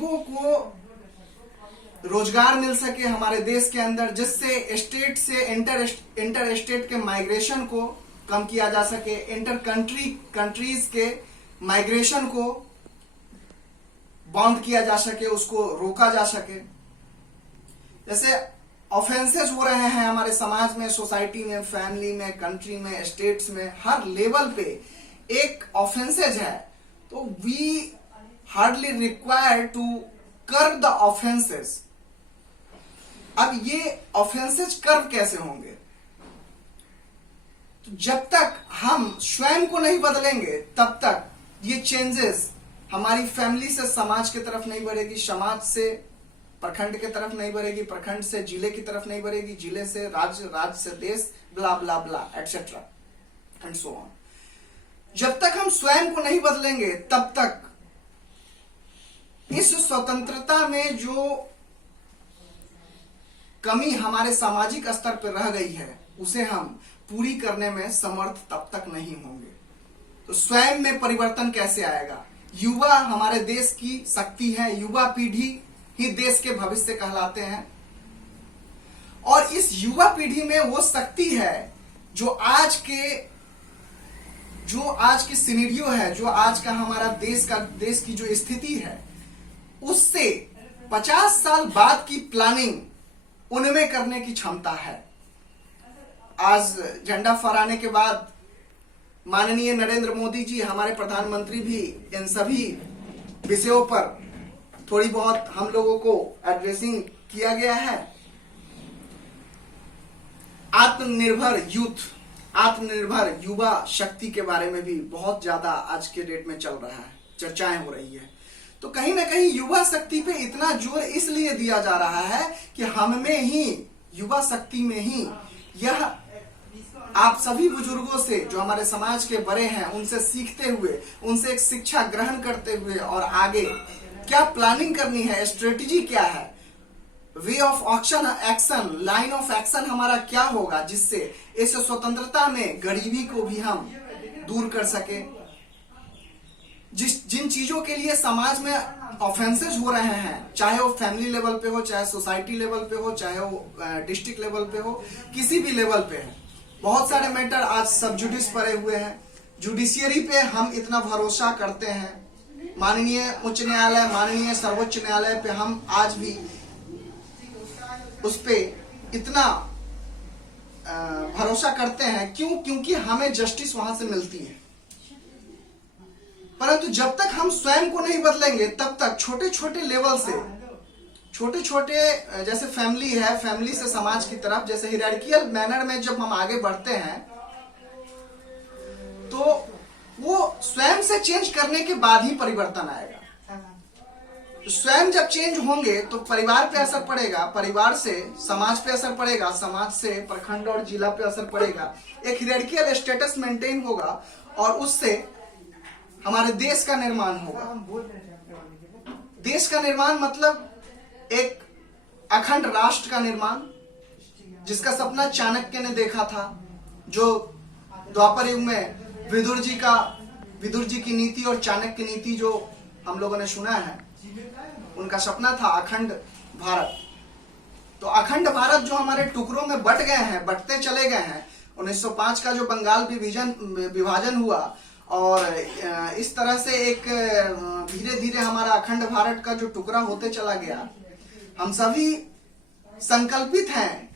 गरीबों को रोजगार मिल सके हमारे देश के अंदर, जिससे स्टेट से इंटर स्टेट के माइग्रेशन को कम किया जा सके, इंटर कंट्रीज के माइग्रेशन को बाउंड किया जा सके, उसको रोका जा सके। जैसे ऑफेंसेस हो रहे हैं हमारे समाज में, सोसाइटी में, फैमिली में, कंट्री में, स्टेट्स में, हर लेवल पे एक ऑफेंसेज है, तो we hardly require to curb the offences. अब ये ऑफेंसेज कर्व कैसे होंगे? तो जब तक हम स्वयं को नहीं बदलेंगे तब तक ये चेंजेस हमारी फैमिली से समाज की तरफ नहीं बढ़ेगी, समाज से प्रखंड की तरफ नहीं बढ़ेगी, प्रखंड से जिले की तरफ नहीं बढ़ेगी, जिले से राज्य, राज्य से देश, ब्ला ब्ला ब्ला एटसेट्रा एंड सो ऑन। जब तक हम स्वयं को नहीं बदलेंगे तब तक इस स्वतंत्रता में जो कमी हमारे सामाजिक स्तर पर रह गई है उसे हम पूरी करने में समर्थ तब तक नहीं होंगे। तो स्वयं में परिवर्तन कैसे आएगा? युवा हमारे देश की शक्ति है, युवा पीढ़ी ही देश के भविष्य कहलाते हैं, और इस युवा पीढ़ी में वो शक्ति है जो आज की सिनेरियो है, जो आज का हमारा देश की जो स्थिति है उससे 50 साल बाद की प्लानिंग उनमें करने की क्षमता है। आज झंडा फहराने के बाद माननीय नरेंद्र मोदी जी, हमारे प्रधानमंत्री भी इन सभी विषयों पर थोड़ी बहुत हम लोगों को एड्रेसिंग किया गया है। आत्मनिर्भर यूथ, आत्मनिर्भर युवा शक्ति के बारे में भी बहुत ज्यादा आज के डेट में चल रहा है, चर्चाएं हो रही है। तो कहीं ना कहीं युवा शक्ति पे इतना जोर इसलिए दिया जा रहा है कि हम में ही, युवा शक्ति में ही यह आप सभी बुजुर्गों से, जो हमारे समाज के बड़े हैं, उनसे सीखते हुए, उनसे एक शिक्षा ग्रहण करते हुए और आगे क्या प्लानिंग करनी है, स्ट्रेटेजी क्या है, way of action, line of action हमारा क्या होगा, जिससे इस स्वतंत्रता में गरीबी को भी हम दूर कर सके। जिन चीजों के लिए समाज में ऑफेंसेस हो रहे हैं, चाहे वो फैमिली लेवल पे हो, चाहे सोसाइटी लेवल पे हो, चाहे वो डिस्ट्रिक्ट लेवल पे हो, किसी भी लेवल पे है, बहुत सारे मैटर आज सब जुडिस पड़े हुए हैं। जुडिशियरी पे हम इतना भरोसा करते हैं, माननीय उच्च न्यायालय, माननीय सर्वोच्च न्यायालय पे हम आज भी उस पे इतना भरोसा करते हैं। क्यों? क्योंकि हमें जस्टिस वहां से मिलती है। परंतु जब तक हम स्वयं को नहीं बदलेंगे तब तक छोटे छोटे लेवल से, छोटे छोटे जैसे फैमिली है, फैमिली से समाज की तरफ, जैसे हिरार्कियल मैनर में जब हम आगे बढ़ते हैं तो वो स्वयं से चेंज करने के बाद ही परिवर्तन आएगा। तो स्वयं जब चेंज होंगे तो परिवार पे असर पड़ेगा, परिवार से समाज पे असर पड़ेगा, समाज से प्रखंड और जिला पे असर पड़ेगा, एक हिरार्कियल स्टेटस मेंटेन होगा और उससे हमारे देश का निर्माण होगा। देश का निर्माण मतलब एक अखंड राष्ट्र का निर्माण, जिसका सपना चाणक्य ने देखा था, जो द्वापर युग में विदुर जी की नीति और चाणक्य नीति जो हम लोगों ने सुना है, उनका सपना था अखंड भारत। तो अखंड भारत जो हमारे टुकड़ों में बट गए हैं, बटते चले गए हैं, 1905 का जो बंगाल विभाजन हुआ और इस तरह से एक धीरे धीरे हमारा अखंड भारत का जो टुकड़ा होते चला गया, हम सभी संकल्पित हैं